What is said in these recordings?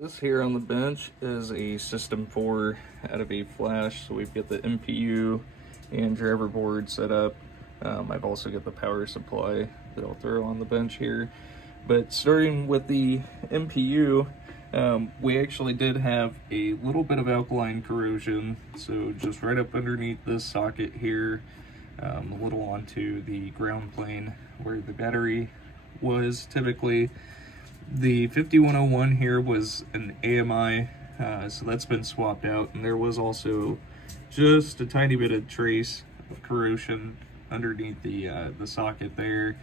This here on the bench is a System 4 out of a Flash, so we've got the MPU and driver board set up. I've also got the power supply that I'll throw on the bench here. But starting with the MPU, we actually did have a little bit of alkaline corrosion, so just right up underneath this socket here, a little onto the ground plane where the battery was typically. The 5101 here was an AMI, so that's been swapped out, and there was also just a tiny bit of trace of corrosion underneath the socket there.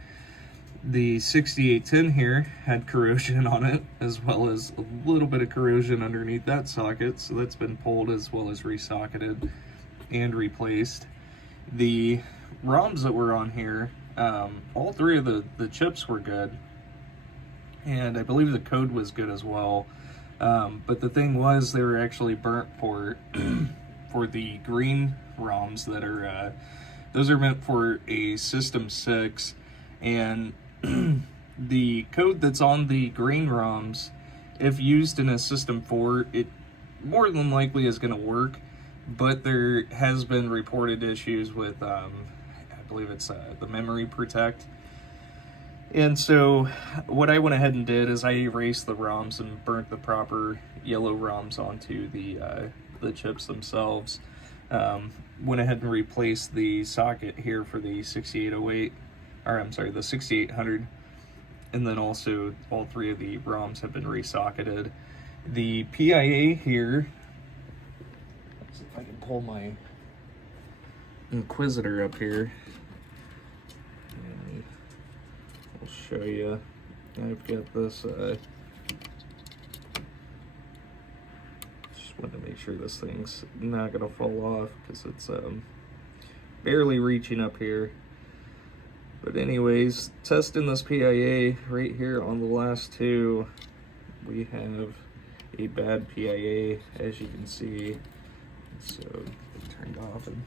The 6810 here had corrosion on it, as well as a little bit of corrosion underneath that socket, so that's been pulled as well as resocketed and replaced. The ROMs that were on here, all three of the chips were good, and I believe the code was good as well. But the thing was, they were actually burnt for for the green ROMs that are those are meant for a System 6, and the code that's on the green ROMs, if used in a System 4, it more than likely is going to work, but there has been reported issues with I believe it's the memory protect. And so what I went ahead and did is I erased the ROMs and burnt the proper yellow ROMs onto the chips themselves. Went ahead and replaced the socket here for the 6808, or I'm sorry, the 6800. And then also all three of the ROMs have been resocketed. The PIA here, let's see if I can pull my Inquisitor up here. I'll show you. I've got this, just wanted to make sure this thing's not gonna fall off because it's barely reaching up here. But anyways, testing this PIA right here on the last two, we have a bad PIA, as you can see. So it turned off and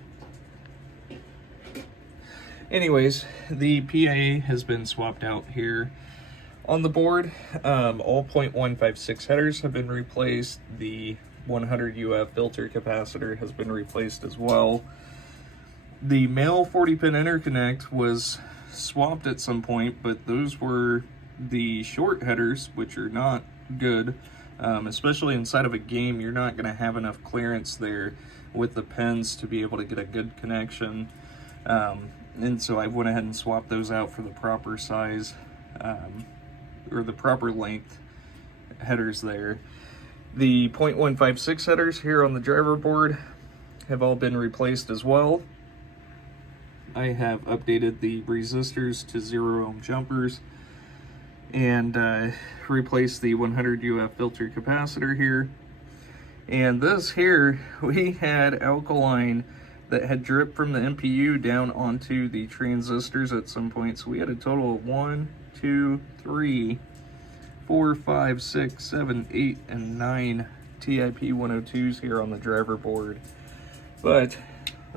anyways, the PIA has been swapped out here on the board. All 0.156 headers have been replaced. The 100 UF filter capacitor has been replaced as well. The male 40-pin interconnect was swapped at some point, but those were the short headers, which are not good. Especially inside of a game, you're not going to have enough clearance there with the pins to be able to get a good connection. And so I went ahead and swapped those out for the proper size, or the proper length headers there. The 0.156 headers here on the driver board have all been replaced as well. I have updated the resistors to 0 ohm jumpers and replaced the 100 UF filter capacitor here. And this here, we had alkaline that had dripped from the MPU down onto the transistors at some point. So we had a total of 1, 2, 3, 4, 5, 6, 7, 8, and 9 TIP 102s here on the driver board. But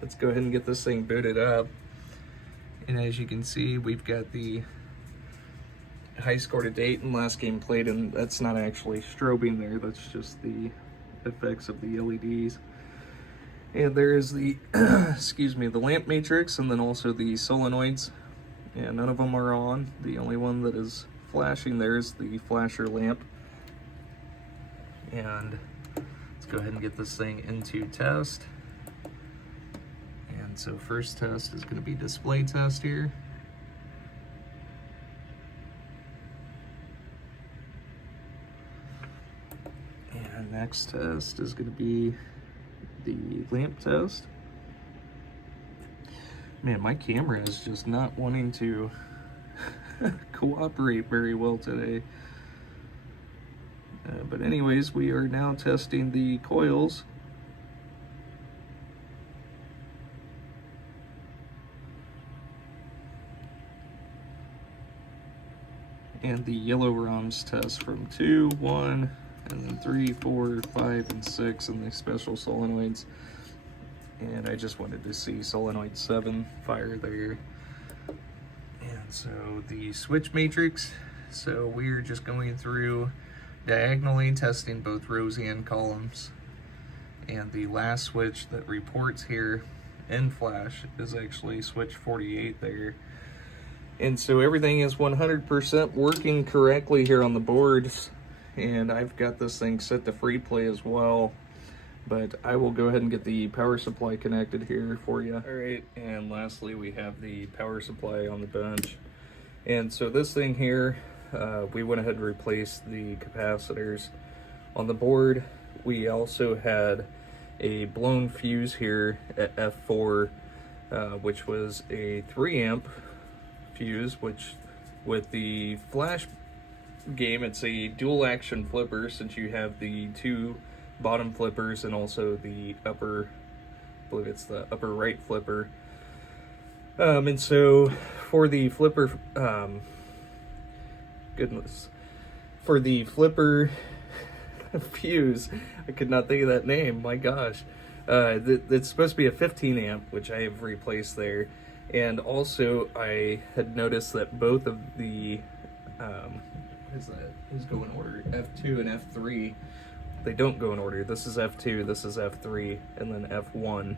let's go ahead and get this thing booted up. And as you can see, we've got the high score to date and last game played, and that's not actually strobing there, that's just the effects of the LEDs. And there is the, excuse me, the lamp matrix, and then also the solenoids. And none of them are on. The only one that is flashing there is the flasher lamp. And let's go ahead and get this thing into test. And so first test is going to be display test here. And next test is going to be the lamp test. Man, my camera is just not wanting to cooperate very well today. But anyways, we are now testing the coils. And the yellow ROMs test from 2, 1, and then 3, 4, 5, and 6, and the special solenoids. And I just wanted to see solenoid 7 fire there. And so the switch matrix, so we're just going through diagonally testing both rows and columns. And the last switch that reports here in Flash is actually switch 48 there. And so everything is 100% working correctly here on the boards. And I've got this thing set to free play as well. But I will go ahead and get the power supply connected here for you. All right, and lastly we have the power supply on the bench. And so this thing here, we went ahead and replaced the capacitors. On the board, we also had a blown fuse here at F4, which was a 3 amp fuse, which with the Flash game, it's a dual action flipper, since you have the 2 bottom flippers and also the upper, I believe it's the upper right flipper. And so for the flipper, for the flipper fuse, I could not think of that name, my gosh. It's supposed to be a 15 amp, which I have replaced there. And also I had noticed that both of the, what is that? Who's go in order? F2 and F3. They don't go in order. This is F2, this is F3, and then F1.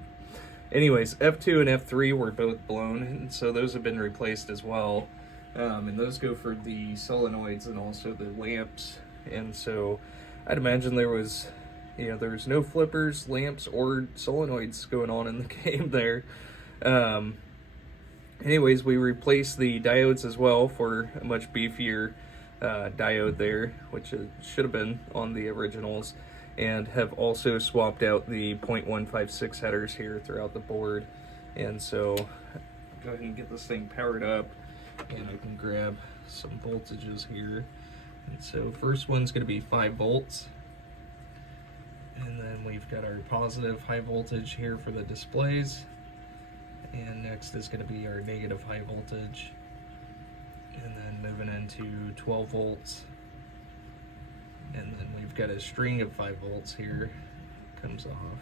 Anyways, F2 and F3 were both blown, and so those have been replaced as well. And those go for the solenoids and also the lamps. And so I'd imagine there was, there was no flippers, lamps, or solenoids going on in the game there. Anyways, we replaced the diodes as well for a much beefier diode there, which should have been on the originals, and have also swapped out the 0.156 headers here throughout the board. And so go ahead and get this thing powered up, and I can grab some voltages here. And so first one's going to be 5 volts, and then we've got our positive high voltage here for the displays, and next is going to be our negative high voltage. And then moving into 12 volts. And then we've got a string of 5 volts here, comes off.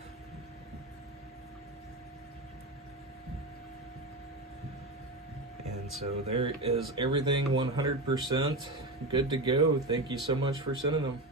And so there is everything 100% good to go. Thank you so much for sending them.